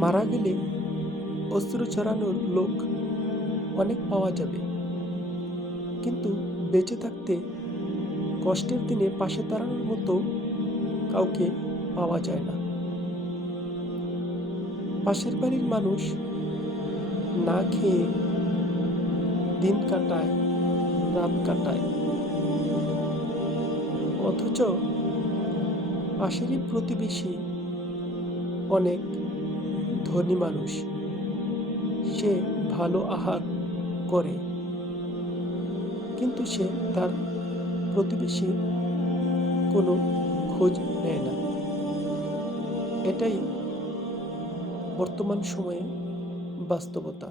মারা গেলে অশ্রু ঝরানোর লোক অনেক পাওয়া যাবে, কিন্তু বেঁচে থাকতে কষ্টের দিনে পাশে দাঁড়ানোর মতো কাউকে পাওয়া যায় না। পাশের বাড়ির মানুষ না খেয়ে দিন কাটায়, রাত কাটায়, অথচ পাশেরই প্রতিবেশী অনেক ধনী মানুষ, সে ভালো আহার করে, কিন্তু সে তার প্রতিবেশীর কোনো খোঁজ নেয় না। এটাই বর্তমান সময়ে বাস্তবতা।